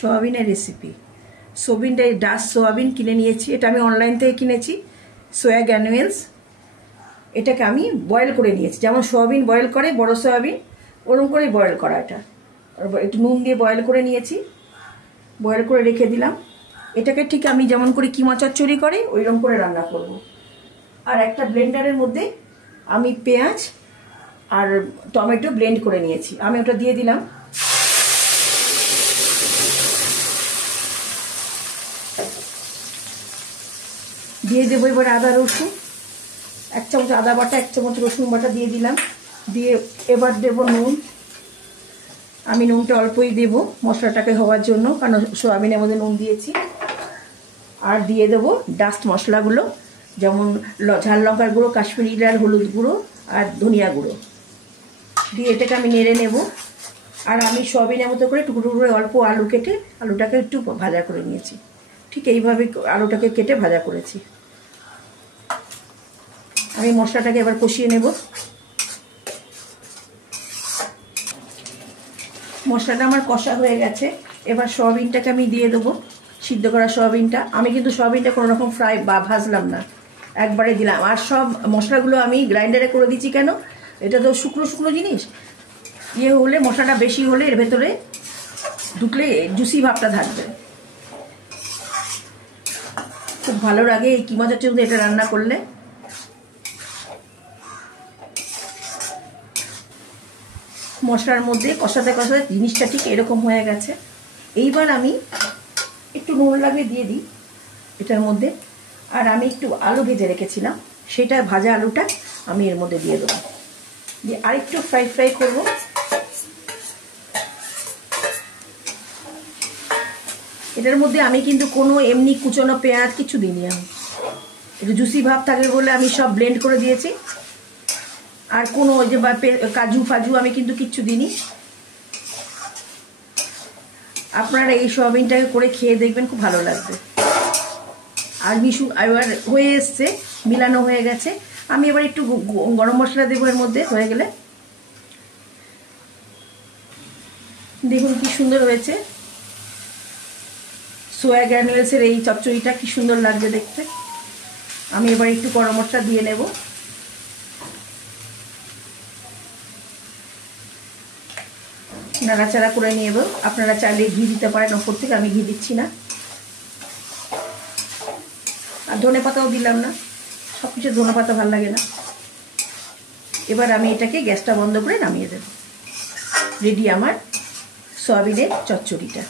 সোয়াবিনের recipe. সোয়াবিনটা dust soybean কিনে নিয়েছি, এটা আমি অনলাইন থেকে কিনেছি। সোয়া গ্র্যানুয়েলস, এটাকে আমি বয়েল করে নিয়েছি, যেমন সোয়াবিন বয়েল করে বড় সোয়াবিন, ওরকম করেই বয়েল করা। এটা একটু নুন দিয়ে বয়েল করে নিয়েছি, বয়েল করে রেখে দিলাম। এটাকে ঠিক আমি যেমন করে কিমা চচ্চড়ি করে ওইরকম করে রান্না করব। আর একটা ব্লেন্ডারের মধ্যে আমি পেঁয়াজ আর টমেটো ব্লেন্ড করে নিয়েছি, আমি ওটা দিয়ে দিলাম। দিয়ে দেবো এবার আদা রসুন, 1 চামচ আদা বাটা, 1 চামচ রসুন বাটা দিয়ে দিলাম। দিয়ে এবার দেব নুন, আমি নুনটা অল্পই দেব মশলাটাকে হওয়ার জন্য, কারণ সোয়াবিনের মধ্যে নুন দিয়েছি। আর দিয়ে দেবো ডাস্ট মশলাগুলো, যেমন ঝাল লঙ্কার গুঁড়ো, কাশ্মীরি লাল হলুদ গুঁড়ো আর ধনিয়া গুঁড়ো দিয়ে এটাকে আমি নেড়ে নেব। আর আমি সোয়াবিনের মতো করে টুকরো টুকরো অল্প আলু কেটে আলুটাকে একটু ভাজা করে নিয়েছি, ঠিক এইভাবে আলুটাকে কেটে ভাজা করেছি। আমি মশলাটাকে এবার কষিয়ে নেব। মশলাটা আমার কষা হয়ে গেছে, এবার সোয়াবিনটাকে আমি দিয়ে দেবো, সিদ্ধ করা সোয়াবিনটা। আমি কিন্তু সোয়াবিনটা কোনো রকম ফ্রাই বা ভাজলাম না, একবারে দিলাম। আর সব মশলাগুলো আমি গ্রাইন্ডারে করে দিচ্ছি, কেন এটা তো শুকনো শুকনো জিনিস, ইয়ে হলে মশলাটা বেশি হলে এর ভেতরে ঢুকলে জুসি ভাবটা থাকবে। খুব ভালো লাগে এই কিমা চচ্চড়ি এটা রান্না করলে। মশলার মধ্যে কষাতে কষাতে জিনিসটা ঠিক এরকম হয়ে গেছে। এইবার আমি একটু নুন লাগিয়ে দিয়ে দিই এটার মধ্যে। আর আমি একটু আলু ভেজে রেখেছিলাম, সেটা ভাজা আলুটা আমি এর মধ্যে দিয়ে দেবো, দিয়ে আরেকটু ফ্রাই করব। এটার মধ্যে আমি কিন্তু কোনো এমনি কুচনো পেঁয়াজ কিছু দিইনি, আমি একটু জুসি ভাব থাকবে বলে আমি সব ব্লেন্ড করে দিয়েছি। আর কোনো ওই যে কাজু ফাজু আমি কিন্তু কিচ্ছু দিইনি। আপনারা এই সোয়াবিনটাকে করে খেয়ে দেখবেন, খুব ভালো লাগবে। আর এবার হয়ে এসছে, মিলানো হয়ে গেছে। আমি এবার একটু গরম মশলা দেবো এর মধ্যে, হয়ে গেলে দেখুন কি সুন্দর হয়েছে। সোয়া গ্র্যানুয়েলসের এই চচ্চড়িটা কি সুন্দর লাগছে দেখতে। আমি এবার একটু গরম মশলা দিয়ে নেব। নাড়াচাড়া করে নেব। আপনারা চাইলে ঘি দিতে পারেন ওপর থেকে, আমি ঘি দিচ্ছি না। আর ধনে পাতাও দিলাম না, সব কিছু ধনে পাতা ভালো লাগে না। এবার আমি এটাকে গ্যাসটা বন্ধ করে নামিয়ে দেব। রেডি আমার সোয়াবিনের চচ্চড়িটা।